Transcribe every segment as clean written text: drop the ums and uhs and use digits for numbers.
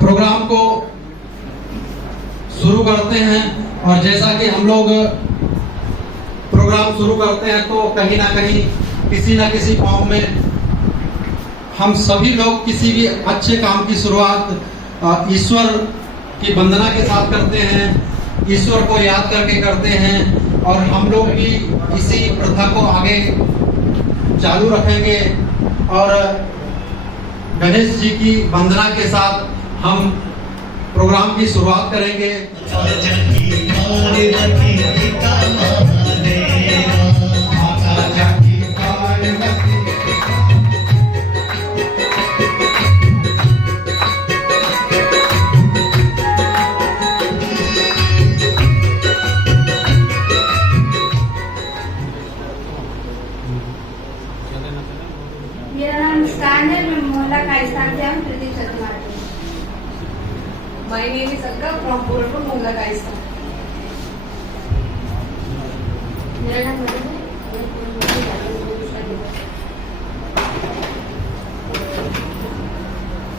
Programme को शुरू करते हैं और जैसा कि हम लोग प्रोग्राम शुरू करते हैं तो कहीं ना कहीं किसी ना किसी फॉर्म में हम सभी लोग किसी भी अच्छे काम की शुरुआत ईश्वर की वंदना के साथ करते हैं, ईश्वर को याद करके करते हैं और हम लोग भी इसी प्रथा को आगे चालू रखेंगे और गणेश जी की वंदना के साथ हम प्रोग्राम की शुरुआत करेंगे। मेरा नाम मुस्कान है, मैं मोहल्ला काइस्तान से हूँ, Pradeep चतुर्मार। My name is Akka from Purapur, Mohल्ला काइस्तान। मेरा नाम मधु है।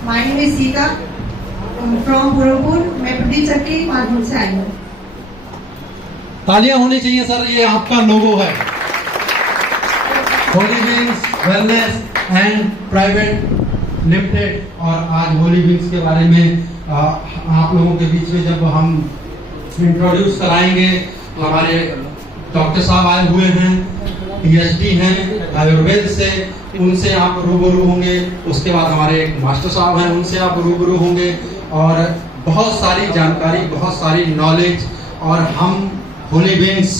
My name is Sita from Purapur, मैं प्रदीप चक्की माधुर से आई हूँ। तालियां होनी चाहिए सर, ये आपका लोगो है। Holi wings wellness and private limited. और आज होली विंग्स के बारे में आप लोगों के बीच में जब हम इंट्रोड्यूस कराएंगे, हमारे डॉक्टर साहब आए हुए हैं, PhD हैं आयुर्वेद से, उनसे आप रूबरू होंगे। उसके बाद हमारे मास्टर साहब हैं, उनसे आप रूबरू होंगे और बहुत सारी जानकारी, बहुत सारी नॉलेज। और हम होली विंग्स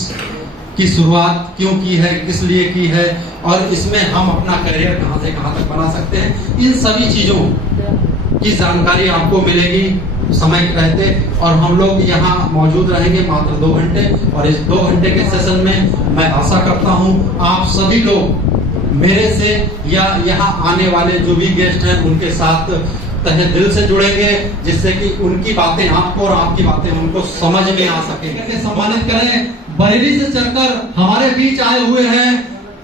की शुरुआत क्यों की है, किस लिए की है और इसमें हम अपना करियर कहां से कहां तक बना सकते हैं, इन सभी चीजों की जानकारी आपको मिलेगी समय रहते। और हम लोग यहाँ मौजूद रहेंगे मात्र 2 घंटे और इस 2 घंटे के सेशन में मैं आशा करता हूँ आप सभी लोग मेरे से या यहाँ आने वाले जो भी गेस्ट हैं उनके साथ तहे दिल से जुड़ेंगे, जिससे कि उनकी बातें आपको और आपकी बातें उनको समझ में आ सके। सम्मानित करें, बरेली से चलकर हमारे बीच आए हुए हैं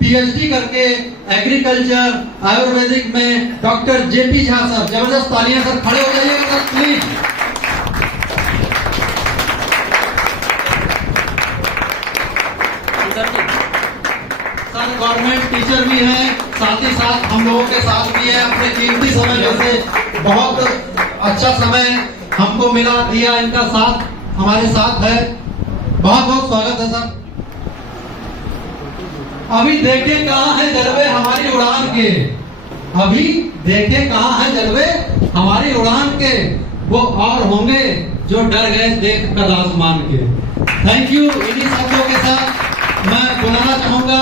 PhD करके एग्रीकल्चर आयुर्वेदिक में डॉक्टर JP झा सर। जबरदस्त तालियां सर, खड़े हो जाइएगा sir please. Sir government teacher भी हैं, साथ ही साथ हम लोगों के साथ भी है। अपने कीमती समय में से बहुत अच्छा समय हमको मिला, दिया, इनका साथ हमारे साथ है। बहुत बहुत स्वागत है सर। अभी देखे कहाँ है जलवे हमारी उड़ान के, अभी देखे कहाँ है जलवे हमारी उड़ान के, वो और होंगे जो डर गए देख कर आसमान के। Thank you. इन्हीं शब्दों के साथ मैं बुलाना चाहूंगा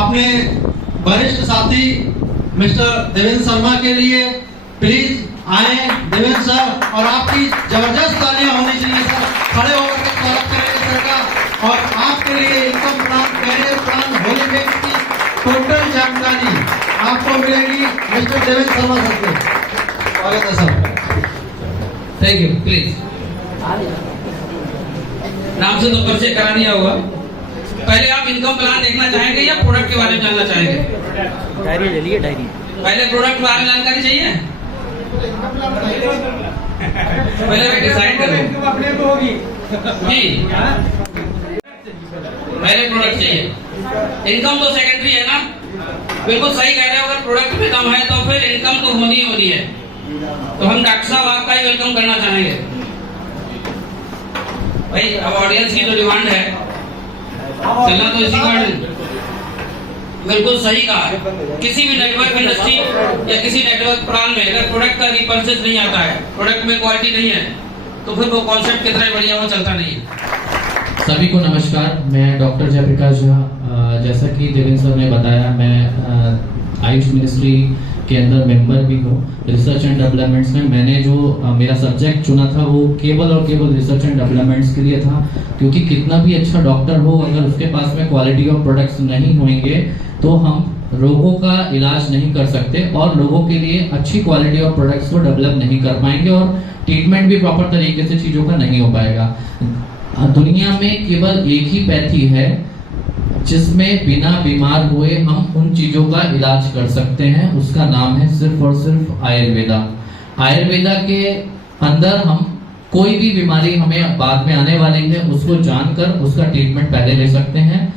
अपने वरिष्ठ साथी मिस्टर देवेंद्र शर्मा के लिए। प्लीज आए देवेंद्र सर और आपकी जबरदस्त तालियां होनी चाहिए सर। खड़े होकर के स्वागत करेंगे सर का। और आपके लिए income plan, career plan, Holy Wings की टोटल जानकारी आपको मिलेगी मिस्टर देवेंद्र शर्मा सर से। स्वागत है सर। Thank you. प्लीज नाम से तो परिचय करा दिया होगा। पहले आप इनकम प्लान देखना चाहेंगे या प्रोडक्ट के बारे में जानना चाहेंगे? डायरी ले लिए, डायरी। पहले प्रोडक्ट के बारे में जानकारी चाहिए, पहले डिसाइड करो अपने को होगी जी। पहले प्रोडक्ट चाहिए, इनकम तो सेकेंडरी है ना। बिल्कुल सही कह रहे हो, अगर प्रोडक्ट में दम है तो फिर इनकम तो होनी ही होनी है। तो हम डॉक्टर साहब आपका ही वेलकम करना चाहेंगे भाई। अब ऑडियंस की जो डिमांड है चलना तो इसी का। बिल्कुल सही कहा। किसी भी नेटवर्क इंडस्ट्री या किसी नेटवर्क प्लान में अगर प्रोडक्ट का रिपर्चेज नहीं आता है, प्रोडक्ट में क्वालिटी नहीं है, तो फिर वो कॉन्सेप्ट कितना बढ़िया वो चलता नहीं है। सभी को नमस्कार, मैं डॉक्टर जयप्रकाश झा। जैसा कि देवेंद्र सर ने बताया, मैं आयुष मिनिस्ट्री के अंदर मेंबर भी हूँ। रिसर्च एंड डेवलपमेंट्स में मैंने जो मेरा सब्जेक्ट चुना था वो केवल और केवल रिसर्च एंड डेवलपमेंट्स के लिए था, क्योंकि कितना भी अच्छा डॉक्टर हो अगर उसके पास में क्वालिटी ऑफ प्रोडक्ट्स नहीं होंगे तो हम रोगों का इलाज नहीं कर सकते और लोगों के लिए अच्छी क्वालिटी ऑफ प्रोडक्ट्स को डेवलप नहीं कर पाएंगे और ट्रीटमेंट भी प्रॉपर तरीके से चीज़ों का नहीं हो पाएगा। दुनिया में केवल एक ही पैथी है जिसमें बिना बीमार हुए हम उन चीजों का इलाज कर सकते हैं, उसका नाम है सिर्फ और सिर्फ आयुर्वेदा। आयुर्वेदा के अंदर हम कोई भी बीमारी हमें बाद में आने वाली है उसको जानकर उसका ट्रीटमेंट पहले ले सकते हैं।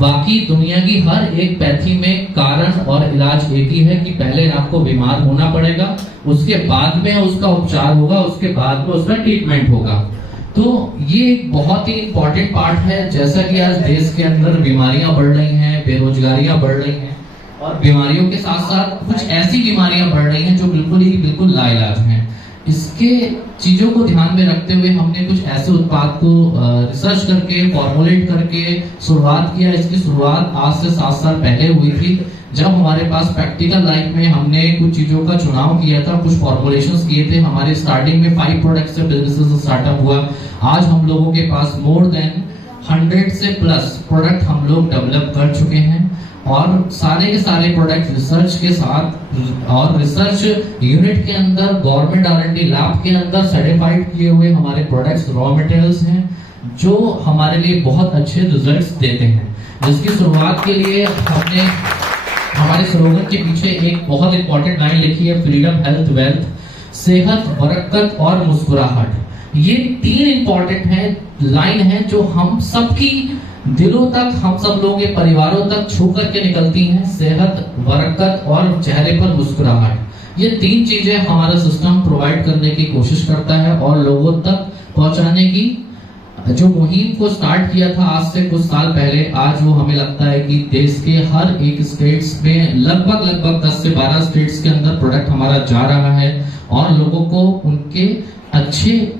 बाकी दुनिया की हर एक पैथी में कारण और इलाज एक ही है कि पहले आपको बीमार होना पड़ेगा, उसके बाद में उसका उपचार होगा, उसके बाद में उसका ट्रीटमेंट होगा। तो ये एक बहुत ही इंपॉर्टेंट पार्ट है। जैसा कि आज देश के अंदर बीमारियां बढ़ रही हैं, बेरोजगारियां बढ़ रही हैं और बीमारियों के साथ साथ कुछ ऐसी बीमारियां बढ़ रही हैं जो बिल्कुल लाइलाज हैं। इसके चीजों को ध्यान में रखते हुए हमने कुछ ऐसे उत्पाद को रिसर्च करके फॉर्मुलेट करके शुरुआत किया। इसकी शुरुआत आज से 7 साल पहले हुई थी, जब हमारे पास प्रैक्टिकल लाइफ में हमने कुछ चीजों का चुनाव किया था, कुछ फॉर्मुलेशंस किए थे। हमारे स्टार्टिंग में 5 प्रोडक्ट से बिजनेस स्टार्टअप हुआ। आज हम लोगों के पास मोर देन 100 से प्लस प्रोडक्ट हम लोग डेवलप कर चुके हैं और सारे के सारे प्रोडक्ट रिसर्च के साथ और रिसर्च यूनिट के अंदर गवर्नमेंट R&D लैब के अंदर सर्टिफाइड किए हुए हमारे प्रोडक्ट्स रॉ मटेरियल्स हैं जो हमारे लिए बहुत अच्छे रिजल्ट्स देते हैं। जिसकी शुरुआत के लिए हमने हमारे स्लोगन के पीछे एक बहुत इंपॉर्टेंट लाइन लिखी है, फ्रीडम हेल्थ वेल्थ, सेहत बरकत और मुस्कुराहट। ये 3 इंपॉर्टेंट है लाइन है जो हम सबकी दिलों तक, हम सब लोगों के परिवारों तक छू करके निकलती हैं। सेहत, बरकत और चेहरे पर मुस्कुराहट, ये 3 चीजें हमारा सिस्टम प्रोवाइड करने की कोशिश करता है और लोगों तक पहुंचाने की जो मुहिम को स्टार्ट किया था आज से कुछ साल पहले, आज वो हमें लगता है कि देश के हर एक स्टेट्स में लगभग 10 से 12 स्टेट्स के अंदर प्रोडक्ट हमारा जा रहा है और लोगों को उनके अच्छे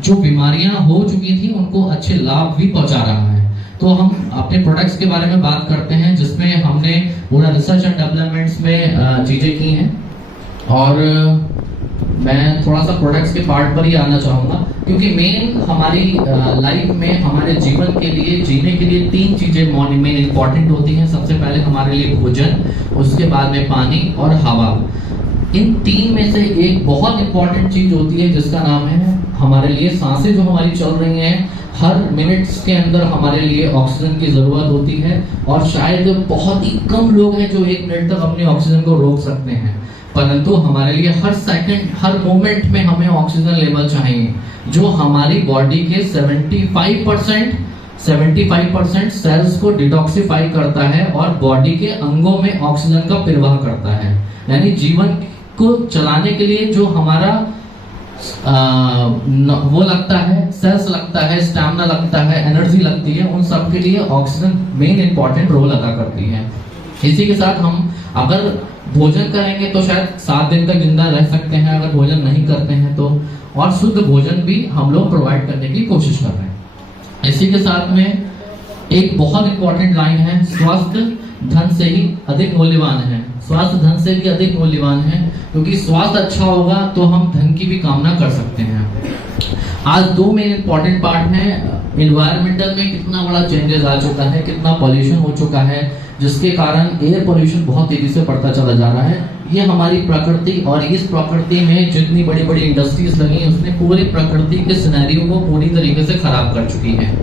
जो बीमारियां हो चुकी थी उनको अच्छे लाभ भी पहुंचा रहा है। तो हम अपने प्रोडक्ट्स के बारे में बात करते हैं जिसमें हमने पूरा रिसर्च एंड डेवलपमेंट्स में चीजें की हैं और मैं थोड़ा सा प्रोडक्ट्स के पार्ट पर ही आना चाहूंगा क्योंकि मेन हमारी लाइफ में हमारे जीवन के लिए जीने के लिए 3 चीजें मेन इंपॉर्टेंट होती हैं। सबसे पहले हमारे लिए भोजन, उसके बाद में पानी और हवा। इन 3 में से एक बहुत इंपॉर्टेंट चीज होती है जिसका नाम है हमारे लिए सांसें जो हमारी चल रही हैं। हर मिनट्स के अंदर हमारे लिए ऑक्सीजन की जरूरत होती है और शायद बहुत ही कम लोग हैं जो 1 मिनट तक अपनी ऑक्सीजन को रोक सकते हैं, परंतु हमारे लिए हर सेकंड हर मोमेंट में हमें ऑक्सीजन लेवल चाहिए जो हमारी बॉडी के 75% सेल्स को डिटॉक्सिफाई करता है और बॉडी के अंगों में ऑक्सीजन का प्रवाह करता है। यानी जीवन को चलाने के लिए जो हमारा वो लगता है, सेल्स लगता है, स्टैमिना लगता है, एनर्जी लगती है, उन सब के लिए ऑक्सीजन मेन इंपॉर्टेंट रोल अदा करती है। इसी के साथ हम अगर भोजन करेंगे तो शायद 7 दिन तक जिंदा रह सकते हैं, अगर भोजन नहीं करते हैं तो, और शुद्ध भोजन भी हम लोग प्रोवाइड करने की कोशिश कर रहे हैं। इसी के साथ में एक बहुत इंपॉर्टेंट लाइन है, स्वास्थ्य धन से ही अधिक मूल्यवान है। स्वास्थ्य धन से भी अधिक मूल्यवान है क्योंकि स्वास्थ्य अच्छा होगा तो हम धन की भी कामना कर सकते हैं। आज 2 मेन इंपॉर्टेंट पार्ट हैं। एनवायरमेंटल में कितना बड़ा चेंजेस आ चुका है, कितना पॉल्यूशन हो चुका है, जिसके कारण एयर पॉल्यूशन बहुत तेजी से बढ़ता चला जा रहा है। ये हमारी प्रकृति और इस प्रकृति में जितनी बड़ी बड़ी इंडस्ट्रीज लगी उसने पूरी प्रकृति के सिनेरियो को पूरी तरीके से खराब कर चुकी है।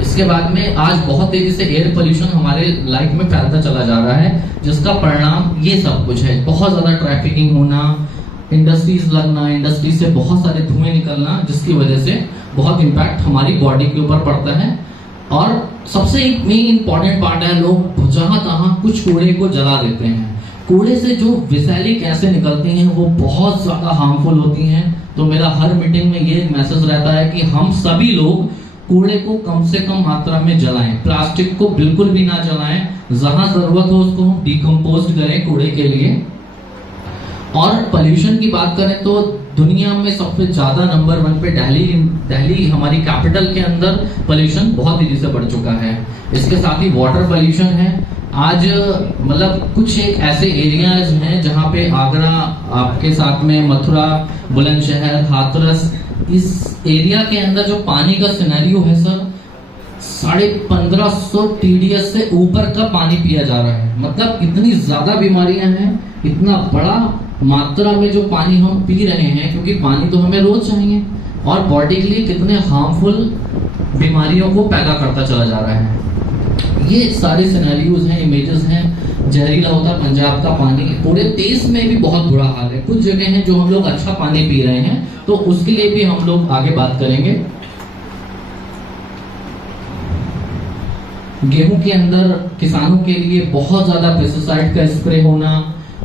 इसके बाद में आज बहुत तेजी से एयर पोल्यूशन हमारे लाइफ में फैलता चला जा रहा है जिसका परिणाम ये सब कुछ है। बहुत ज्यादा ट्रैफिकिंग होना, इंडस्ट्रीज लगना, इंडस्ट्री से बहुत सारे धुएं निकलना जिसकी वजह से बहुत इम्पैक्ट हमारी बॉडी के ऊपर पड़ता है। और सबसे मेन इंपॉर्टेंट पार्ट है, लोग जहां तहां कुछ कूड़े को जला देते हैं। कूड़े से जो विषैली गैसें निकलती हैं वो बहुत ज्यादा हार्मफुल होती हैं। तो मेरा हर मीटिंग में ये मैसेज रहता है कि हम सभी लोग कूड़े को कम से कम मात्रा में जलाएं, प्लास्टिक को बिल्कुल भी ना जलाएं, जहां जरूरत हो उसको हम डिकम्पोज करें कूड़े के लिए। और पोल्यूशन की बात करें तो दुनिया में सबसे ज्यादा नंबर 1 पे दिल्ली हमारी कैपिटल के अंदर पोल्यूशन बहुत तेजी से बढ़ चुका है। इसके साथ ही वाटर पोल्यूशन है। आज मतलब कुछ एक ऐसे एरियाज हैं जहां पे आगरा, आपके साथ में मथुरा, बुलंदशहर, हाथरस, इस एरिया के अंदर जो पानी का सिनेरियो है सर, 1550 TDS से ऊपर का पानी पिया जा रहा है। मतलब इतनी ज्यादा बीमारियां हैं, इतना बड़ा मात्रा में जो पानी हम पी रहे हैं, क्योंकि पानी तो हमें रोज चाहिए, और बॉडी के लिए कितने हार्मफुल बीमारियों को पैदा करता चला जा रहा है। ये सारे सिनेरियोज हैं, इमेजेस हैं। जहरीला होता पंजाब का पानी, पूरे देश में भी बहुत बुरा हाल है। कुछ जगह हैं जो हम लोग अच्छा पानी पी रहे हैं, तो उसके लिए भी हम लोग आगे बात करेंगे। गेहूं के अंदर किसानों के लिए बहुत ज्यादा पेस्टिसाइड का स्प्रे होना,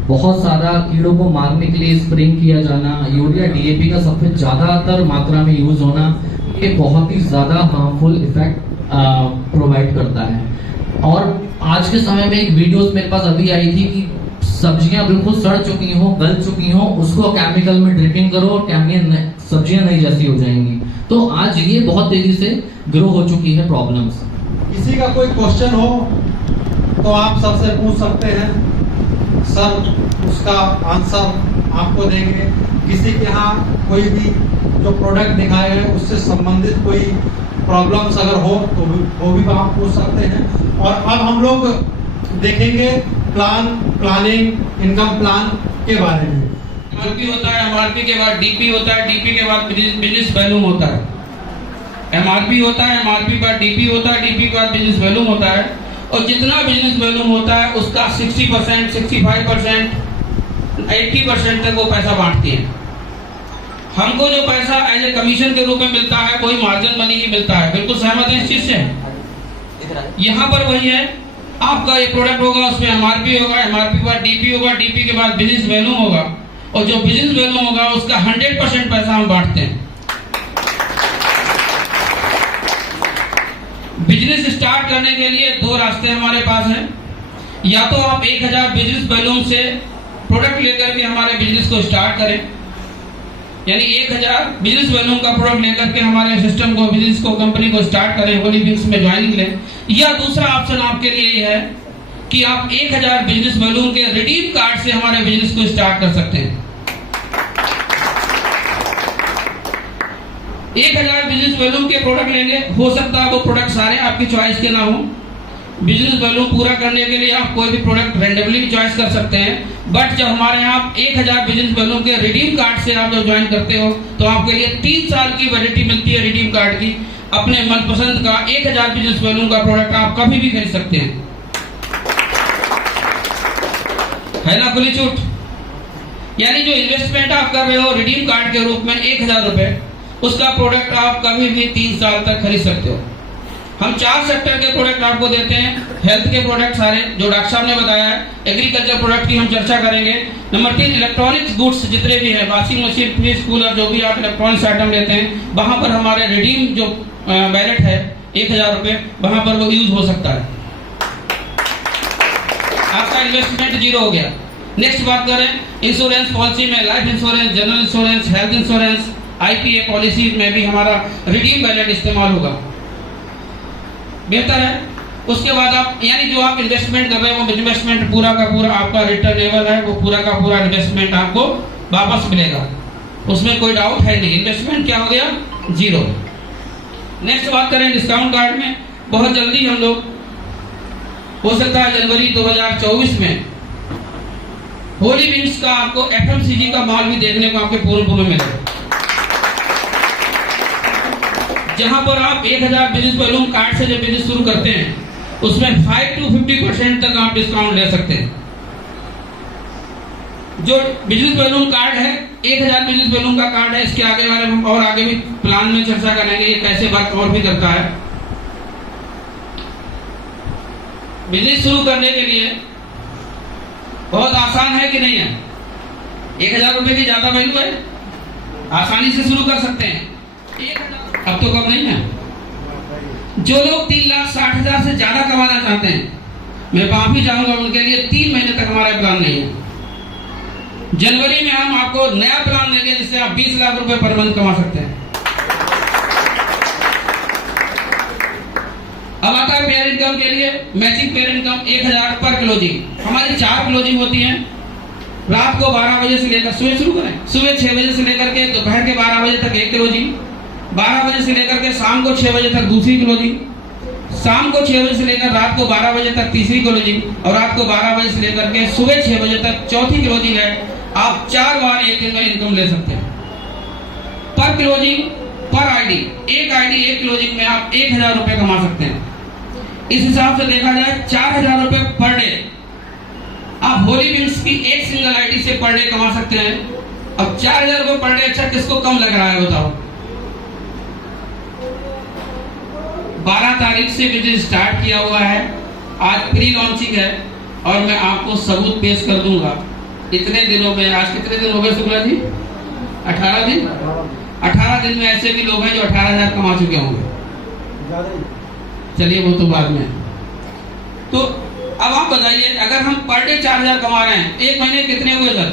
बहुत सारा कीड़ों को मारने के लिए स्प्रेइंग किया जाना, यूरिया डीएपी का सबसे ज्यादातर मात्रा में यूज होना, ये बहुत ही ज्यादा हार्मफुल इफेक्ट प्रोवाइड करता है। और आज के समय में एक वीडियोस मेरे पास अभी आई थी कि सब्जियां बिल्कुल सड़ चुकी हो, गल चुकी हो, उसको केमिकल में ड्रिपिंग करो और सब्जियां नई जैसी हो जाएंगी। तो आज ये बहुत तेजी से ग्रो हो चुकी है प्रॉब्लम्स। किसी का कोई क्वेश्चन हो तो आप सबसे पूछ सकते हैं, सर उसका आंसर आपको देंगे। किसी के यहाँ कोई भी जो प्रोडक्ट दिखाए गए उससे संबंधित कोई प्रॉब्लम्स अगर हो तो वो भी आप पूछ सकते हैं। और अब हम लोग देखेंगे प्लानिंग इनकम प्लान के बारे में। एमआरपी होता है, एमआरपी के बाद डीपी होता है, डीपी के बाद बिजनेस वैल्यूम होता है। एमआरपी होता है, एमआरपी के बाद डीपी होता है, डीपी के बाद बिजनेस वैल्यूम होता है। और जितना बिजनेस वैल्यूम होता है उसका 60%, 65%, 80% तक वो पैसा बांटती है। हमको जो पैसा एज ए कमीशन के रूप में मिलता है, कोई मार्जिन मनी ही मिलता है। बिल्कुल सहमत है इस चीज से? यहाँ पर वही है, आपका ये प्रोडक्ट होगा, उसमें एमआरपी होगा, एमआरपी के बाद डीपी होगा, डीपी के बाद बिजनेस वैल्यूम होगा, और जो बिजनेस वैल्यूम होगा उसका 100% पैसा हम बांटते हैं। बिजनेस स्टार्ट करने के लिए दो रास्ते हमारे पास हैं। या तो आप 1000 बिजनेस वैल्यूम से प्रोडक्ट लेकर के हमारे बिजनेस को स्टार्ट करें, यानी 1000 बिजनेस वैल्यूम का प्रोडक्ट लेकर के हमारे सिस्टम को, बिजनेस को, कंपनी को स्टार्ट करें, होली विंग्स में ज्वाइनिंग लें। या दूसरा ऑप्शन आपके लिए ये है कि आप 1000 बिजनेस वैल्यूम के रिडीम कार्ड से हमारे बिजनेस को स्टार्ट कर सकते हैं। 1000 बिजनेस वैल्यूम के प्रोडक्ट लेंगे, हो सकता है वो प्रोडक्ट सारे आपकी चॉइस के ना हो। बिजनेस वैल्यूम पूरा करने के लिए आप कोई भी प्रोडक्ट रैंडमली भी चॉइस कर सकते हैं। बट जब हमारे यहाँ 1000 बिजनेस वैल्यूम के रिडीम कार्ड से आप जब ज्वाइन करते हो तो आपके लिए 3 साल की वैलिडिटी मिलती है रिडीम कार्ड की। अपने मनपसंद का 1000 बिजनेस वैल्यूम का प्रोडक्ट आप कभी भी खरीद सकते हैं। है ना खुली छूट? यानी जो इन्वेस्टमेंट आप कर रहे हो रिडीम कार्ड के रूप में 1000 रुपए, उसका प्रोडक्ट आप कभी भी 3 साल तक खरीद सकते हो। हम 4 सेक्टर के प्रोडक्ट आपको देते हैं। हेल्थ के प्रोडक्ट सारे जो डॉक्टर साहब ने बताया है, एग्रीकल्चर प्रोडक्ट की हम चर्चा करेंगे। नंबर 3 इलेक्ट्रॉनिक्स गुड्स जितने भी है, वॉशिंग मशीन, फ्रिज, कूलर, जो भी आप इलेक्ट्रॉनिक्स आइटम लेते हैं, वहां पर हमारे रिडीम जो बैलेट है 1000 रुपए, वहां पर वो यूज हो सकता है। आपका इन्वेस्टमेंट 0 हो गया। नेक्स्ट बात करें इंश्योरेंस पॉलिसी में, life insurance, general insurance, health insurance, IPA policies में भी हमारा रिडीम बैलेट इस्तेमाल होगा। बेहतर है। उसके बाद आप, यानी जो आप इन्वेस्टमेंट कर रहे हैं वो इन्वेस्टमेंट पूरा का पूरा आपका रिटर्नेबल है, वो पूरा का पूरा इन्वेस्टमेंट आपको वापस मिलेगा, उसमें कोई डाउट है नहीं। इन्वेस्टमेंट क्या हो गया? 0। नेक्स्ट बात करें डिस्काउंट कार्ड में, बहुत जल्दी हम लोग, हो सकता है जनवरी 2024 में होली विंग्स का आपको एफएमसीजी का माल भी देखने को आपके पूर्व में मिलेगा, जहां पर आप 1000 बिजनेस वैल्यूम कार्ड से जब बिजनेस शुरू करते हैं उसमें 5 to 50% तक आप डिस्काउंट ले सकते हैं। जो बिजनेस वैल्यूम कार्ड है, 1000 बिजनेस वैल्यूम का कार्ड है, इसके आगे बारे में हम और आगे भी प्लान में चर्चा करेंगे ये कैसे वर्क और भी करता है। बिजनेस शुरू करने के लिए बहुत आसान है कि नहीं है? 1000 रुपए की ज्यादा वैल्यू है, आसानी से शुरू कर सकते हैं। 1000 अब तो कम नहीं है। जो लोग 3,60,000 से ज्यादा कमाना चाहते हैं, मैं माफी चाहूंगा, उनके लिए 3 महीने तक हमारा प्लान नहीं है। जनवरी में हम आपको नया प्लान देंगे जिससे आप 20 लाख रुपए पर मंथ कमा सकते हैं। अब आता है पेयर इनकम के लिए। मैचिंग पेयर इनकम 1000 पर क्लोजिंग। हमारी 4 क्लोजिंग होती हैं, रात को 12 बजे से लेकर, सुबह शुरू करें, सुबह 6 बजे से लेकर के दोपहर के 12 बजे तक 1 क्लोजिंग, 12 बजे से लेकर के शाम को 6 बजे तक दूसरी क्लोजिंग, शाम को 6 बजे से लेकर रात को 12 बजे तक तीसरी क्लोजिंग, और रात को 12 बजे से लेकर के सुबह 6 बजे तक चौथी क्लोजिंग है। आप 4 बार एक दिन में इनकम ले सकते हैं। पर क्लोजिंग, पर आईडी, एक आईडी एक क्लोजिंग में आप 1000 रुपए कमा सकते हैं। इस हिसाब से देखा जाए 4,000 रुपए पर डे आप होली विंग्स की एक सिंगल आईडी से पर डे कमा सकते हैं। अब 4,000 रुपए पर डे अच्छा किसको कम लग रहा है बताओ। 12 तारीख से बिजनेस स्टार्ट किया हुआ है, आज प्री लॉन्चिंग है और मैं आपको सबूत पेश कर दूंगा। इतने दिनों में, आज कितने दिन हो गए शुक्ला जी? 18 दिन। 18 दिन में ऐसे भी लोग हैं जो 18,000 कमा चुके होंगे। चलिए वो तो बाद में। तो अब आप बताइए, अगर हम पर डे 4,000 कमा रहे हैं, एक महीने कितने हुए सर?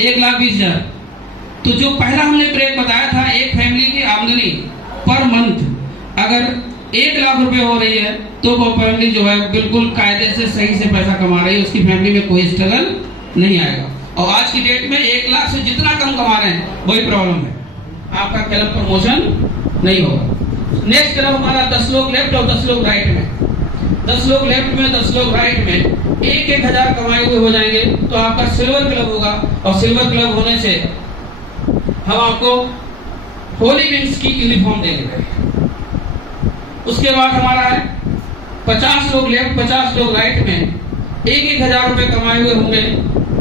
1,20,000। तो जो पहला हमने ब्रेक बताया था, एक फैमिली की आमदनी पर मंथ अगर 1,00,000 रुपए हो रही है तो वो फैमिली जो है बिल्कुल कायदे से सही से पैसा कमा रही है, उसकी फैमिली में कोई स्ट्रगल नहीं आएगा। और आज की डेट में 1,00,000 से जितना कम कमा रहे हैं वही प्रॉब्लम है, आपका क्लब प्रमोशन नहीं होगा। नेक्स्ट क्लब हमारा 10 लोग लेफ्ट और 10 लोग राइट में। 10 लोग लेफ्ट में 10 लोग राइट में 1,000 कमाए हुए हो जाएंगे तो आपका सिल्वर क्लब होगा। और सिल्वर क्लब होने से हम आपको होली विंग्स की यूनिफॉर्म देंगे। उसके बाद हमारा है 50 लोग लेफ्ट 50 लोग राइट में 1,000 रुपए कमाए हुए होंगे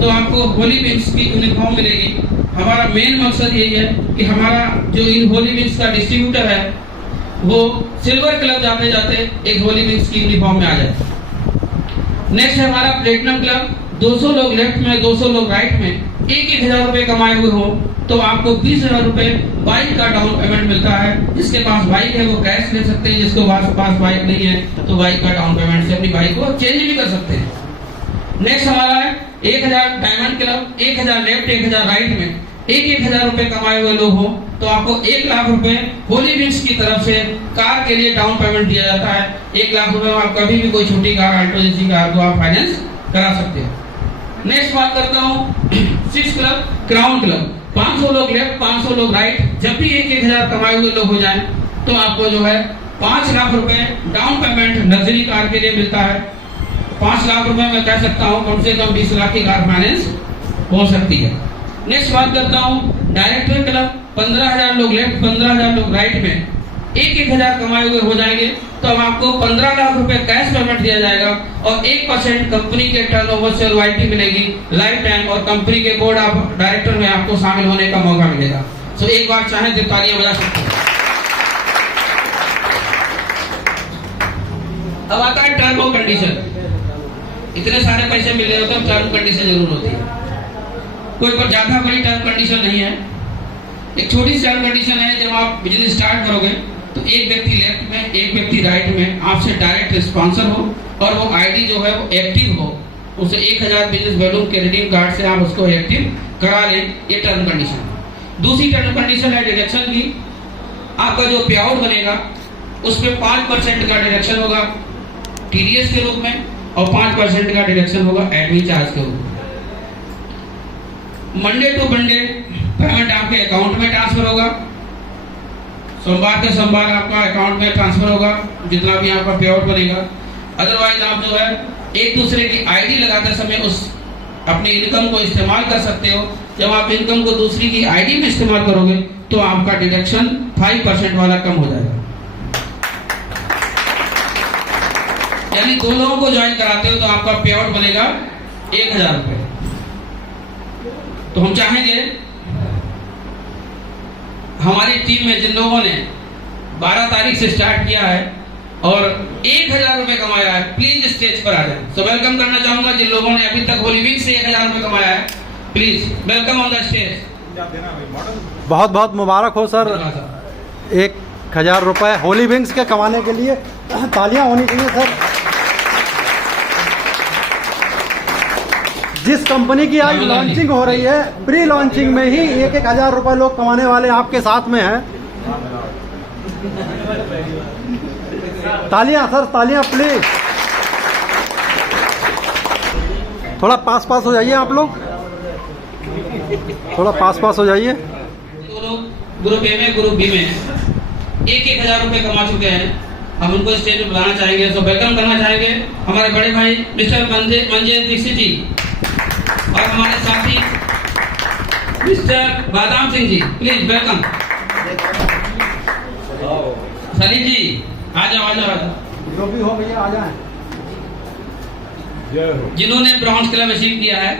तो आपको होली विंग्स की यूनिफॉर्म मिलेगी। हमारा मेन मकसद यही है कि हमारा जो इन होली विंग्स का डिस्ट्रीब्यूटर है वो सिल्वर क्लब जाते जाते एक होली विंग्स की यूनिफॉर्म में आ जाए। नेक्स्ट है हमारा प्लेटिनम क्लब। 200 लोग लेफ्ट में 200 लोग राइट में 1,000 रुपए कमाए हुए हो तो आपको 20,000 रुपए बाइक का डाउन पेमेंट मिलता है। जिसके पास बाइक है वो कैश ले सकते हैं, जिसके पास बाइक नहीं है तो बाइक का डाउन पेमेंट से अपनी बाइक को चेंज भी कर सकते हैं। नेक्स्ट हमारा है 1,000 डायमंड क्लब। 1,000 लेफ्ट 1,000 राइट में 1,000 रुपए कमाए हुए लोग हो तो आपको 1,00,000 रुपए होली विंग्स की तरफ से कार के लिए डाउन पेमेंट दिया जाता है। 1,00,000 रुपए में आप कभी भी कोई छोटी कार, अल्टो जैसी कार को आप फाइनेंस करा सकते हैं। नेक्स्ट बात करता हूँ 6 क्लब क्राउन क्लब। 500 लोग लेफ्ट 500 लोग राइट। जब भी 1,000 कमाए हुए लोग हो जाएं तो आपको जो है 5,00,000 रुपए डाउन पेमेंट लग्जरी कार के लिए मिलता है। 5,00,000 रुपए मैं कह सकता हूँ कम से कम 20,00,000 की कार फाइनेंस हो सकती है। नेक्स्ट बात करता हूँ डायरेक्टर क्लब। 15,000 लोग लेफ्ट 15,000 लोग राइट में 1,000 कमाए हुए हो जाएंगे तो अब आपको 15,00,000 रुपए कैश पेमेंट दिया जाएगा और 1% कंपनी के टर्नओवर से रॉयल्टी मिलेगी लाइफ टाइम और कंपनी के बोर्ड ऑफ डायरेक्टर में आपको शामिल होने का मौका मिलेगा। सो एक बार चाहे तो तालियां बजा सकते हैं। अब आता है टर्म और कंडीशन। इतने सारे पैसे मिल रहे होते हैं, टर्म कंडीशन जरूर होती है। कोई पर ज्यादा बड़ी टर्म कंडीशन नहीं है, एक छोटी सी टर्म कंडीशन है। जब आप बिजनेस स्टार्ट करोगे तो एक व्यक्ति लेफ्ट में एक व्यक्ति राइट में आपसे डायरेक्ट स्पॉन्सर हो और वो आईडी जो है वो एक्टिव हो। उसे 1,000 बिजनेस बैलून के रिडीम कार्ड से आप उसको एक्टिव करा लें, ये टर्म कंडीशन। दूसरी टर्म कंडीशन है डिडक्शन की। आपका जो पे आउट बनेगा उस पर 5% का डिडक्शन होगा टीडीएस के रूप में और 5% का डिडक्शन होगा एडमिन चार्ज के रूप में। मंडे टू मंडे पेमेंट आपके अकाउंट में ट्रांसफर होगा। सोमवार के सोमवार आपका अकाउंट में ट्रांसफर होगा जितना भी आपका पे आउट बनेगा। अदरवाइज आप जो है एक दूसरे की आईडी लगाते समय उस अपनी इनकम को इस्तेमाल कर सकते हो। जब आप इनकम को दूसरी की आईडी में इस्तेमाल करोगे तो आपका डिडक्शन 5% वाला कम हो जाएगा। यानी 2 लोगों को ज्वाइन कराते हो तो आपका पे आउट बनेगा 1,000 रुपए। तो हम चाहेंगे हमारी टीम में जिन लोगों ने 12 तारीख से स्टार्ट किया है और 1,000 रुपए कमाया है, प्लीज स्टेज पर आ जाए। तो वेलकम करना चाहूंगा जिन लोगों ने अभी तक होली विंग्स से 1,000 रुपए कमाया है, please welcome on the stage. बहुत बहुत मुबारक हो सर 1,000 रुपए होली विंग्स के कमाने के लिए। तालियां होनी चाहिए सर। जिस कंपनी की आज लॉन्चिंग हो रही है, प्री लॉन्चिंग में ही 1,000 रुपए लोग कमाने वाले आपके साथ में हैं। तालियां सर, तालियां प्लीज। थोड़ा पास हो जाइए आप लोग, थोड़ा पास हो जाइए। दोनों ग्रुप ए में ग्रुप बी में 1,000 रुपए कमा चुके हैं। हम उनको स्टेज पर बुलाना चाहेंगे, तो वेलकम करना चाहेंगे हमारे बड़े भाई मिस्टर मंजेश दीक्षित जी और हमारे साथी मिस्टर बादाम सिंह जी, प्लीज वेलकम। सलीम जी आ जाओ। जो भी हो भैया आ जाए। जिन्होंने ब्रॉन्ज क्लब अचीव किया है,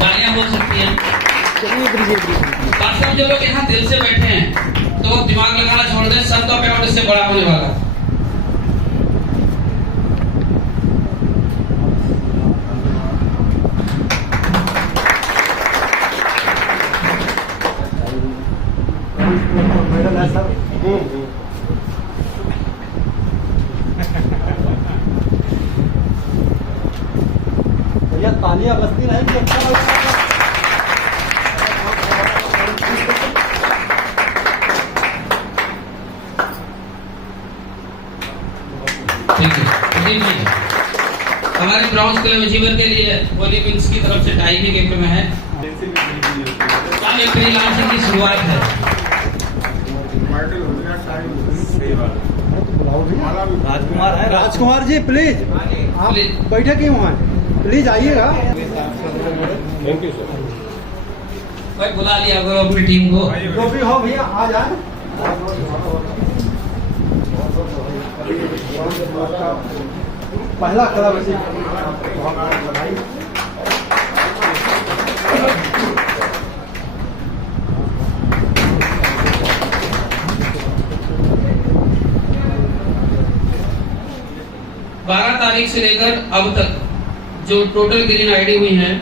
तालियां बोल सकती हैं। खासकर जो लोग यहाँ दिल से बैठे हैं तो दिमाग लगाना छोड़ दें, 100 का पेमेंट इससे बड़ा होने वाला है। भैया तालियां बजती रहेंगी, अच्छा लगता है। ठीक है। हमारे ब्रॉन्ज क्लब अचीवर के लिए होली विंग्स की तरफ से टाई भी गिफ्ट में है। ये फ्रीलांसिंग की शुरुआत है। राजकुमार है, राजकुमार जी प्लीज आप बैठे क्यों हैं, प्लीज आइएगा। Thank you sir. भाई बुला लिया करो अपनी टीम को। जो भी हो भैया आ जाए। पहला क्लब बधाई। बारह तारीख से लेकर अब तक जो टोटल ग्रीन आईडी हुई है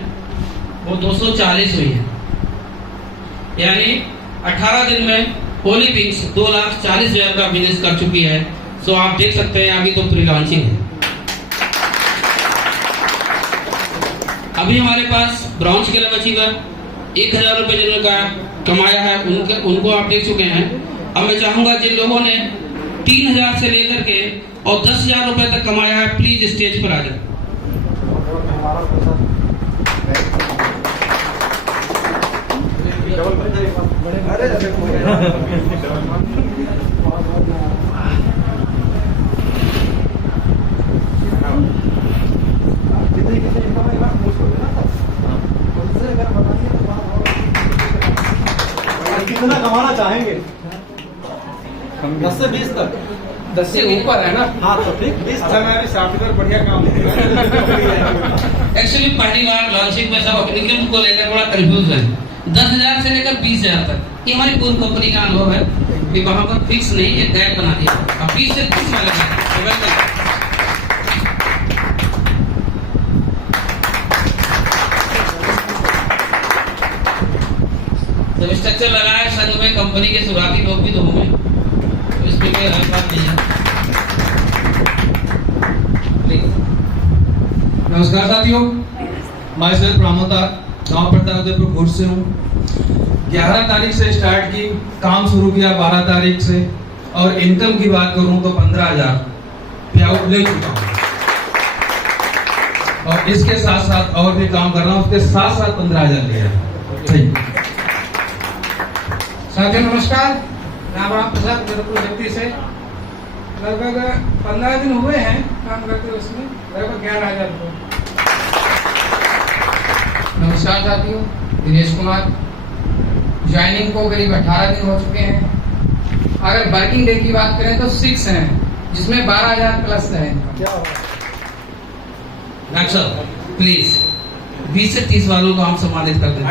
वो 240 हुई है, यानी 18 दिन में होली विंग्स 2,40,000 का बिजनेस कर चुकी है। सो आप देख सकते हैं अभी तो प्री लॉन्चिंग है। अभी हमारे पास ब्रॉन्ज क्लब अचीवर 1,000 रुपए जिन्होंने कमाया है उनको आप देख चुके हैं। अब मैं चाहूंगा जिन लोगों ने 3,000 से लेकर के और 10,000 रुपए तक कमाया है, प्लीज स्टेज पर आ जाए। कितना कमाना चाहेंगे? 10 से 20 तक। 10 से ऊपर है ना? हाँ तो ठीक 20 अच्छा, मैं अभी सॉफ्टवेयर बढ़िया काम एक्चुअली पहली बार लॉन्चिंग में सब अपनी को लेकर बड़ा कंफ्यूज है। 10,000 से लेकर 20,000 तक ये हमारी पूरी कंपनी का अनुभव है कि वहां पर फिक्स नहीं, एक गैप बना दिया। अब 20 से 30 वाले जब स्ट्रक्चर लगाया संघ में, कंपनी के शुरुआती लोग भी तो होंगे, तो इसमें कोई अलग बात नहीं है। नमस्कार साथियों, मैं सर प्रामोता गाँव पड़ता उदयपुर भोज से हूँ। 11 तारीख से स्टार्ट की, काम शुरू किया 12 तारीख से, और इनकम की बात करूँ तो 15,000 पे आउट ले चुका हूँ, और इसके साथ साथ और भी काम कर रहा हूँ, उसके साथ साथ 15,000 लिया। थैंक यू साथियों नमस्कार, नाम राम प्रसाद जगती से। लगभग 15 दिन हुए हैं काम करते हुए, उसमें लगभग 11,000 रुपये। नमस्कार साथियों, दिनेश कुमार। ज्वाइनिंग को करीब 18 दिन हो चुके हैं। अगर वर्किंग डे की बात करें तो 6 हैं, जिसमें 12,000 प्लस है। डॉक्टर साहब प्लीज 20 से 30 वालों को हम सम्मानित कर दें।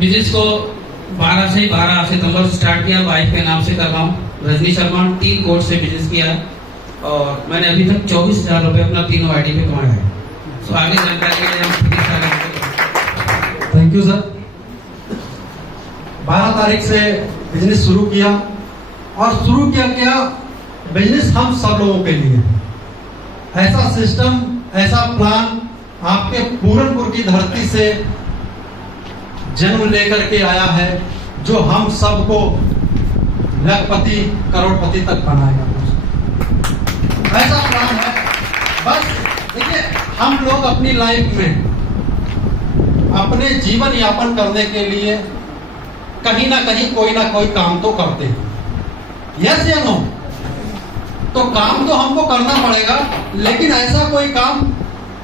बिजनेस को 12 सितंबर से स्टार्ट किया, वाइफ के नाम से कर रहा हूँ, रजनी शर्मा। 3 कोर्स से बिजनेस किया और मैंने अभी तक 24,000 रुपए अपना तीनों आईडी पे कमाया है। तो आगे जानकारी के लिए हम थैंक यू सर। 12 तारीख से बिजनेस शुरू किया, और शुरू क्या बिजनेस हम सब लोगों के लिए। ऐसा सिस्टम, ऐसा प्लान आपके पूरनपुर की धरती से जन्म लेकर के आया है, जो हम सबको लखपति करोड़पति तक बनाएगा। ऐसा प्लान है। बस देखिए, हम लोग अपनी लाइफ में अपने जीवन यापन करने के लिए कहीं ना कहीं कोई ना कोई काम तो करते हैं। यस या नो? तो काम तो हमको करना पड़ेगा, लेकिन ऐसा कोई काम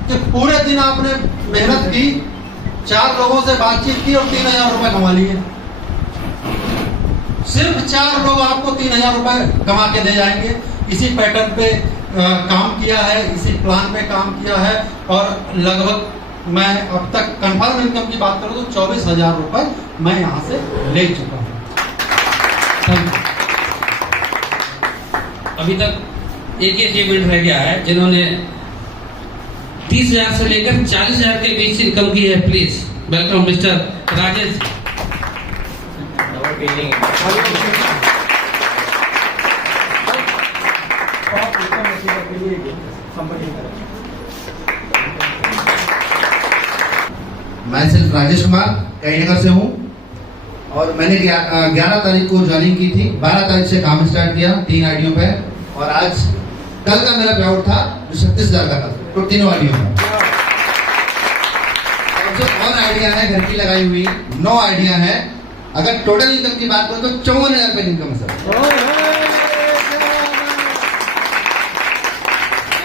कि पूरे दिन आपने मेहनत की, 4 लोगों से बातचीत की और 3000 रुपए कमा लिए। सिर्फ 4 लोग आपको 3000 रुपए कमा के दे जाएंगे। इसी पैटर्न पे काम किया है, इसी प्लान पे काम किया है, और लगभग मैं अब तक कंफर्म इनकम की बात करूं तो 24,000 रुपए मैं यहां से ले चुका हूं। अभी तक एक अचीवमेंट रह गया है जिन्होंने 30,000 से लेकर 40,000 के बीच इनकम की है। Please welcome mister Rajesh. मैं सिर्फ राजेश कुमार कई नगर से हूँ, और मैंने 11 तारीख को ज्वाइनिंग की थी। 12 तारीख से काम स्टार्ट किया 3 आईडियों पे, और आज कल का मेरा पे आउट था जो 36,000 का था, तो 3 आईडियों में। और जो और आइडिया है घर की लगाई हुई 9 आइडिया है। अगर टोटल इनकम की बात करें तो 54,000 रुपए इनकम है सर।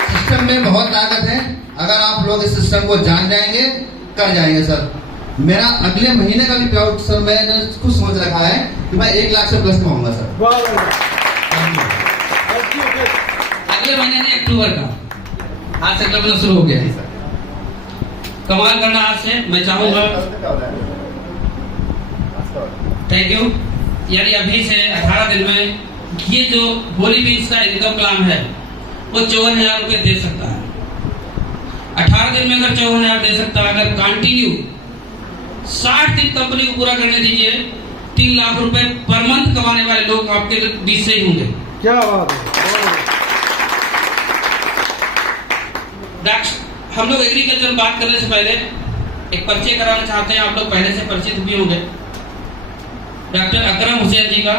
सिस्टम में बहुत ताकत है, अगर आप लोग इस सिस्टम को जान जाएंगे, कर जाएंगे सर। मेरा अगले महीने का भी पे आउट सर मैंने कुछ सोच रखा है कि मैं 1 लाख से प्लस कमाऊंगा सर। अगले महीने ने अक्टूबर का, आज से क्लब शुरू हो गया है। कमाल करना आज से मैं चाहूंगा। Thank you. यानी अभी से 18 दिन में ये जो होली बीच का इनकम प्लान है वो 54,000 रुपए दे सकता है। 18 दिन में अगर 54,000 दे सकता है, अगर कंटिन्यू 60 दिन कंपनी को पूरा करने दीजिए, 3 लाख रुपए पर मंथ कमाने वाले लोग आपके बीच से ही होंगे। क्या बात है। हम लोग एग्रीकल्चर बात करने से पहले एक परिचय कराना चाहते हैं। आप लोग पहले से परिचित भी होंगे डॉक्टर अकरम हुसैन जी का।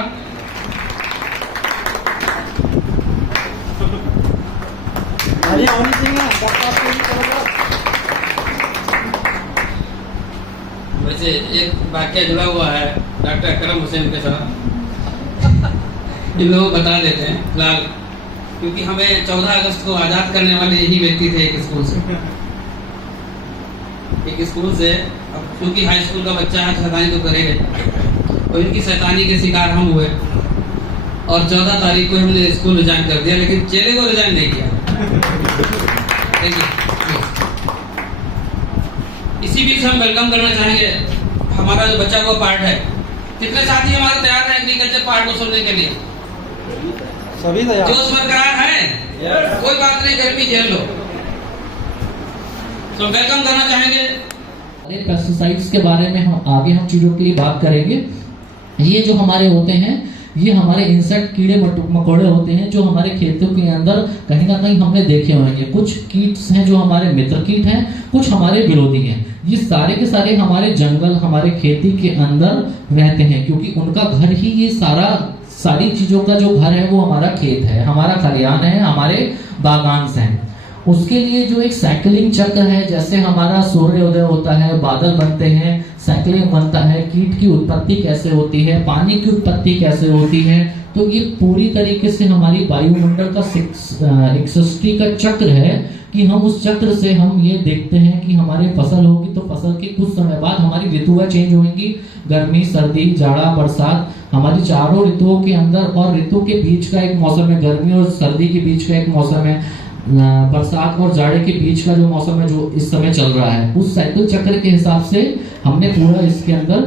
वैसे एक वाक्य जुड़ा हुआ है डॉक्टर अकरम हुसैन के साथ, इन लोग बता देते हैं फिलहाल, क्योंकि हमें 14 अगस्त को आजाद करने वाले यही व्यक्ति थे एक स्कूल से। अब क्योंकि हाई स्कूल का बच्चा है, शैतानी तो करेगा, और इनकी शैतानी के शिकार हम हुए, और 14 तारीख को हमने स्कूल रिजाइन कर दिया, लेकिन चेले को रिजाइन नहीं किया। इसी बीच हम वेलकम करना चाहेंगे हमारा जो बच्चा हुआ पार्ट है। कितने साथी हमारे तैयार हैं एग्रीकल्चर पार्ट को सुनने के लिए? सभी तैयार, जोश बरकरार है। कोई बात नहीं, गर्मी झेल लो। तो वेलकम करना चाहेंगे। पेस्टिसाइड्स के बारे में हम आगे चीजों के लिए बात करेंगे। ये जो हमारे होते हैं, ये हमारे इंसेक्ट कीड़े मकोड़े होते हैं जो हमारे खेतों के अंदर कहीं ना कहीं हमने देखे होंगे। कुछ कीट्स हैं जो हमारे मित्र कीट हैं, कुछ हमारे विरोधी हैं। ये सारे के सारे हमारे जंगल, हमारे खेती के अंदर रहते हैं, क्योंकि उनका घर ही ये सारी चीजों का जो घर है वो हमारा खेत है, हमारा खलियान है, हमारे बागान हैं। उसके लिए जो एक साइकिलिंग चक्र है, जैसे हमारा सूर्योदय होता है, बादल बनते हैं, साइकिलिंग बनता है, कीट की उत्पत्ति कैसे होती है, पानी की उत्पत्ति कैसे होती है, तो ये पूरी तरीके से हमारी वायुमंडल का एक सृष्टि का चक्र है कि हम उस चक्र से हम ये देखते हैं कि हमारी फसल होगी तो फसल के कुछ समय बाद हमारी ऋतुएं चेंज होंगी। गर्मी, सर्दी, जाड़ा, बरसात, हमारी चारों ऋतुओं के अंदर, और ऋतु के बीच का एक मौसम है, गर्मी और सर्दी के बीच का एक मौसम है, बरसात और जाड़े के बीच का जो मौसम है जो इस समय चल रहा है, उस साइकिल चक्र के हिसाब से हमने पूरा इसके अंदर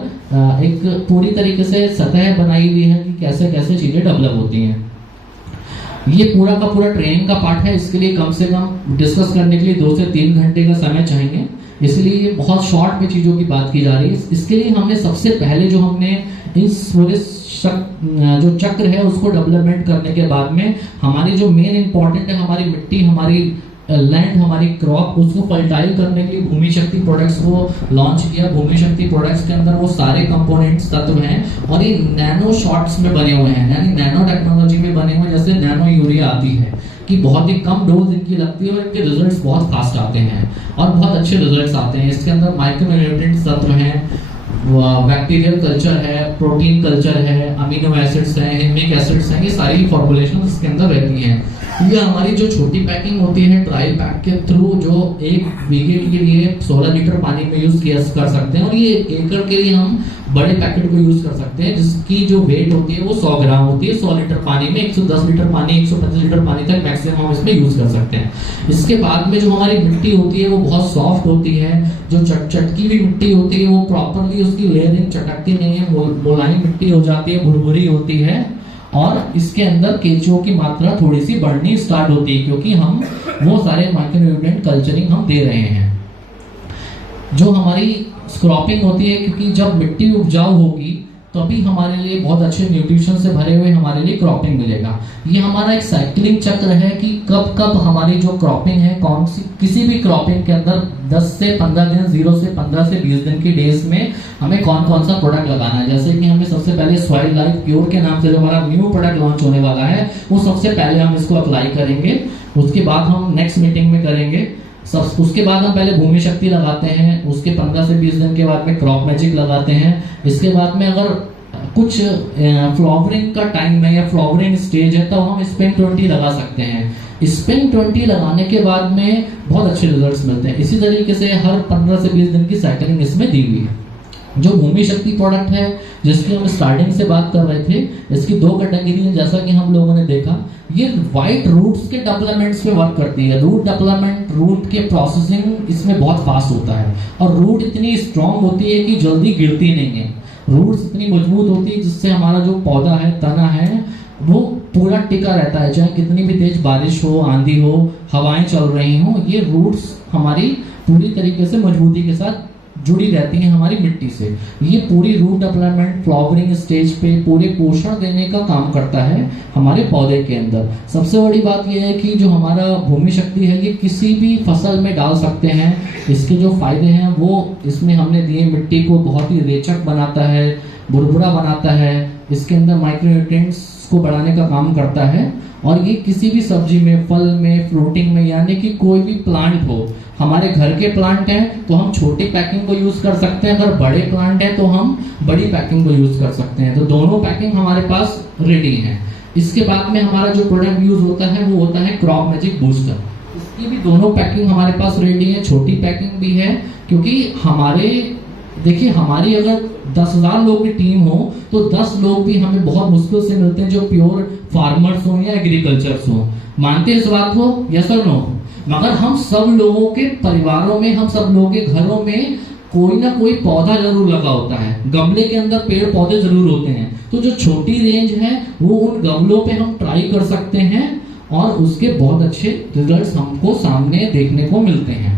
एक पूरी तरीके से सतह बनाई हुई है कि कैसे कैसे चीजें डेवलप होती हैं। ये पूरा का पूरा ट्रेनिंग का पार्ट है। इसके लिए कम से कम डिस्कस करने के लिए 2 से 3 घंटे का समय चाहेंगे, इसलिए ये बहुत शॉर्ट में चीजों की बात की जा रही है। इसके लिए हमने सबसे पहले जो हमने इस पूरे जो चक्र है उसको डेवलपमेंट करने के बाद में हमारी जो मेन इंपॉर्टेंट है, हमारी मिट्टी, हमारी लैंड, हमारी क्रॉप, उसको फर्टाइल करने के लिए भूमि शक्ति प्रोडक्ट्स को लॉन्च किया। भूमि शक्ति प्रोडक्ट्स के अंदर वो सारे कंपोनेंट्स तत्व हैं और ये नैनो शॉट्स में बने हुए हैं, यानी नैनो टेक्नोलॉजी में बने हुए, जैसे नैनो यूरिया आती है कि बहुत ही कम डोज इनकी लगती है और इनके रिजल्ट्स बहुत फास्ट आते हैं और बहुत अच्छे रिजल्ट्स आते हैं। इसके अंदर माइक्रो न्यूट्रिएंट्स तत्व हैं, बैक्टीरियल कल्चर है, प्रोटीन कल्चर है, अमीनो एसिड्स हैं, हिमिक एसिड्स हैं, ये सारी फॉर्मुलेशन इसके अंदर रहती हैं। ये हमारी जो छोटी पैकिंग होती है ट्राई पैक के थ्रू जो 1 बीघे के लिए 16 लीटर पानी में यूज किया कर सकते हैं, और ये 1 एकड़ के लिए हम बड़े पैकेट को यूज कर सकते हैं जिसकी जो वेट होती है वो 100 ग्राम होती है। 100 लीटर पानी में 110 लीटर पानी 125 लीटर पानी तक मैक्सिमम हम इसमें यूज कर सकते हैं। इसके बाद में जो हमारी मिट्टी होती है वो बहुत सॉफ्ट होती है, जो चटकी हुई मिट्टी होती है वो प्रॉपरली उसकी लेयरिंग चटकती नहीं है, मुलायम मिट्टी हो जाती है, भुरभुरी होती है, और इसके अंदर केचुओं की मात्रा थोड़ी सी बढ़नी स्टार्ट होती है क्योंकि हम वो सारे माइक्रोन्यूट्रिएंट कल्चरिंग हम दे रहे हैं। जो हमारी क्रॉपिंग होती है, क्योंकि जब मिट्टी उपजाऊ होगी तभी हमारे लिए बहुत अच्छे न्यूट्रिशन से भरे हुए हमारे लिए क्रॉपिंग मिलेगा। ये हमारा एक साइक्लिंग चक्र है कि कब कब हमारी जो क्रॉपिंग है, कौन सी किसी भी क्रॉपिंग के अंदर 10 से 15 दिन, 0 से 15 से 20 दिन की डेज में हमें कौन कौन सा प्रोडक्ट लगाना है। जैसे कि हमें सबसे पहले सॉइल लाइफ प्योर के नाम से जो हमारा न्यू प्रोडक्ट लॉन्च होने वाला है वो सबसे पहले हम इसको अप्लाई करेंगे, उसके बाद हम नेक्स्ट मीटिंग में करेंगे। उसके बाद हम पहले भूमि शक्ति लगाते हैं, उसके 15 से 20 दिन के बाद में क्रॉप मैजिक लगाते हैं। इसके बाद में अगर कुछ फ्लावरिंग का टाइम है या फ्लावरिंग स्टेज है तो हम स्प्रिंग 20 लगा सकते हैं। स्प्रिंग 20 लगाने के बाद में बहुत अच्छे रिजल्ट्स मिलते हैं। इसी तरीके से हर 15 से 20 दिन की साइकिलिंग इसमें दी हुई है। जो भूमि शक्ति प्रोडक्ट है जिसकी हम स्टार्टिंग से बात कर रहे थे, इसकी 2 कैटेगरी है जैसा कि हम लोगों ने देखा। ये वाइट रूट्स के डेवलपमेंट्स पे वर्क करती है। रूट डेवलपमेंट, रूट के प्रोसेसिंग इसमें बहुत फास्ट होता है, और रूट इतनी स्ट्रांग होती है कि जल्दी गिरती नहीं है। रूट्स इतनी मजबूत होती है जिससे हमारा जो पौधा है, तना है, वो पूरा टिका रहता है, चाहे कितनी भी तेज बारिश हो, आंधी हो, हवाएं चल रही हो, ये रूट्स हमारी पूरी तरीके से मजबूती के साथ जुड़ी रहती हैं हमारी मिट्टी से। ये पूरी रूट डेवलपमेंट फ्लावरिंग स्टेज पे पूरे पोषण देने का काम करता है हमारे पौधे के अंदर। सबसे बड़ी बात यह है कि जो हमारा भूमि शक्ति है ये किसी भी फसल में डाल सकते हैं। इसके जो फायदे हैं वो इसमें हमने दिए, मिट्टी को बहुत ही रेचक बनाता है, बुरबुरा बनाता है, इसके अंदर माइक्रोन्यूट्रिएंट्स को बढ़ाने का काम करता है, और ये किसी भी सब्जी में, फल में, फ्रूटिंग में, यानी कि कोई भी प्लांट हो, हमारे घर के प्लांट हैं तो हम छोटी पैकिंग को यूज कर सकते हैं, अगर बड़े प्लांट हैं तो हम बड़ी पैकिंग को यूज कर सकते हैं। तो दोनों पैकिंग हमारे पास रेडी है। इसके बाद में हमारा जो प्रोडक्ट यूज होता है वो होता है क्रॉप मैजिक बूस्टर। इसकी भी दोनों पैकिंग हमारे पास रेडी है, छोटी पैकिंग भी है, क्योंकि हमारी अगर 10,000 लोग की टीम हो तो 10 लोग भी हमें बहुत मुश्किल से मिलते हैं जो प्योर फार्मर्स हो या एग्रीकल्चर्स हो। मानते हैं इस बात को, यस और नो? मगर हम सब लोगों के परिवारों में, हम सब लोगों के घरों में कोई ना कोई पौधा जरूर लगा होता है, गमले के अंदर पेड़ पौधे जरूर होते हैं। तो जो छोटी रेंज है वो उन गमलों पे हम ट्राई कर सकते हैं और उसके बहुत अच्छे रिजल्ट्स हमको सामने देखने को मिलते हैं।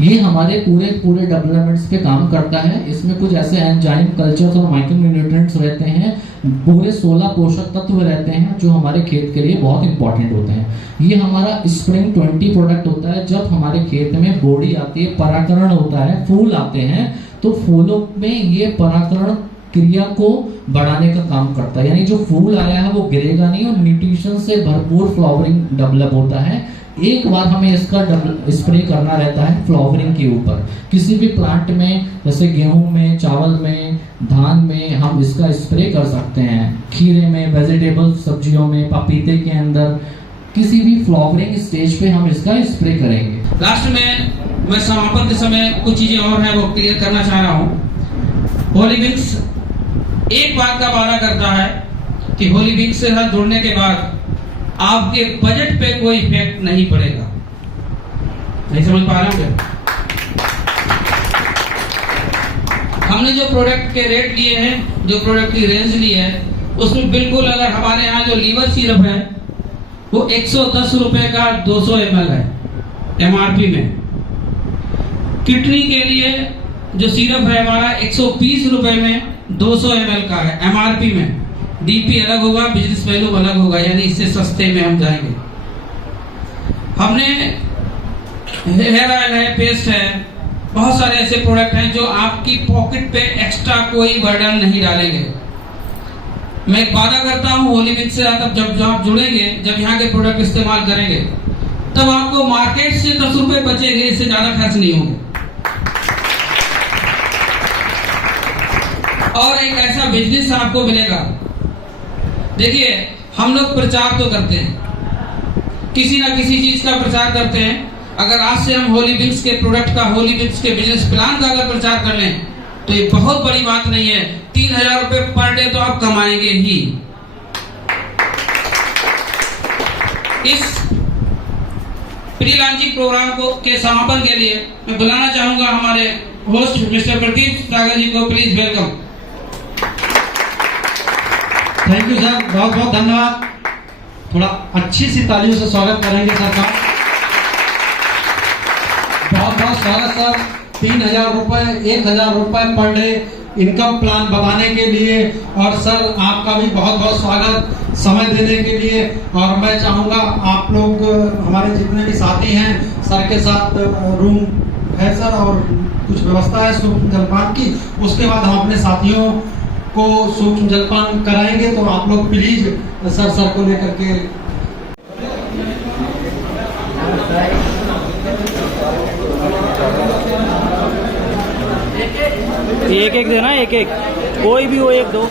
ये हमारे पूरे डेवलपमेंट्स पे काम करता है। इसमें कुछ ऐसे एंजाइम कल्चर्स और माइक्रोन्यूट्रिएंट्स रहते हैं, पूरे 16 पोषक तत्व रहते हैं जो हमारे खेत के लिए बहुत इंपॉर्टेंट होते हैं। ये हमारा स्प्रिंग 20 प्रोडक्ट होता है। जब हमारे खेत में बोड़ी आती है, परागकरण होता है, फूल आते हैं, तो फूलों में ये परागकरण क्रिया को बढ़ाने का काम करता है, यानी जो फूल आया है वो गिरेगा नहीं और न्यूट्रिशन से भरपूर फ्लावरिंग डेवलप होता है। एक बार हमें इसका स्प्रे करना रहता है फ्लावरिंग के ऊपर। किसी भी प्लांट में, जैसे गेहूं में, चावल में, धान में हम इसका स्प्रे कर सकते हैं, खीरे में, वेजिटेबल सब्जियों में, पपीते के अंदर, किसी भी फ्लावरिंग स्टेज पे हम इसका स्प्रे करेंगे। लास्ट में मैं समापन के समय कुछ चीजें और हैं वो क्लियर करना चाह रहा हूँ। होलीविंक्स एक बात का वादा करता है कि होलीविंक्स से साथ जुड़ने के बाद आपके बजट पे कोई इफेक्ट नहीं पड़ेगा। नहीं समझ पा रहे हो? हमने जो प्रोडक्ट के रेट लिए हैं, जो प्रोडक्ट की रेंज ली है, उसमें बिल्कुल, अगर हमारे यहाँ जो लीवर सिरप है वो 110 रुपए का 200 ml है MRP में। किडनी के लिए जो सिरप है हमारा 120 रुपए में 200 ml का है MRP में। डीपी अलग होगा, बिजनेस वैल्यू अलग होगा, यानी इससे सस्ते में हम जाएंगे। हमने हेयर ऑयल है, पेस्ट है, बहुत सारे ऐसे प्रोडक्ट हैं जो आपकी पॉकेट पे एक्स्ट्रा कोई बर्डन नहीं डालेंगे। मैं एक वादा करता हूँ, होलीविंक्स से जब आप जुड़ेंगे, जब यहाँ के प्रोडक्ट इस्तेमाल करेंगे, तब आपको मार्केट से 10 रुपए बचेंगे, इससे ज्यादा खर्च नहीं होंगे। और एक ऐसा बिजनेस आपको मिलेगा। देखिए, हम लोग प्रचार तो करते हैं, किसी ना किसी चीज का प्रचार करते हैं। अगर आज से हम होली विंग्स के प्रोडक्ट का, होली विंग्स के बिजनेस प्लान का अगर प्रचार कर लें तो ये बहुत बड़ी बात नहीं है। 3000 रुपए पर डे तो आप कमाएंगे ही। इस प्री लॉन्चिंग प्रोग्राम को के समापन के लिए मैं बुलाना चाहूंगा हमारे होस्ट मिस्टर प्रदीप सागर जी को। Please welcome. Thank you sir, बहुत बहुत धन्यवाद। थोड़ा अच्छी सी तालियों से स्वागत करेंगे सर का। बहुत बहुत स्वागत सर। 3000 रुपए, 1000 रुपए पर डे इनकम प्लान बताने के लिए, और सर आपका भी बहुत बहुत स्वागत समय देने के लिए। और मैं चाहूँगा आप लोग, हमारे जितने भी साथी हैं, सर के साथ रूम है सर और कुछ व्यवस्था है सूक्ष्म जलपान की। उसके बाद हम अपने साथियों को सूक्ष्म जलपान कराएंगे, तो आप लोग प्लीज सर को लेकर के। एक एक देना, एक एक, कोई भी हो, एक दो।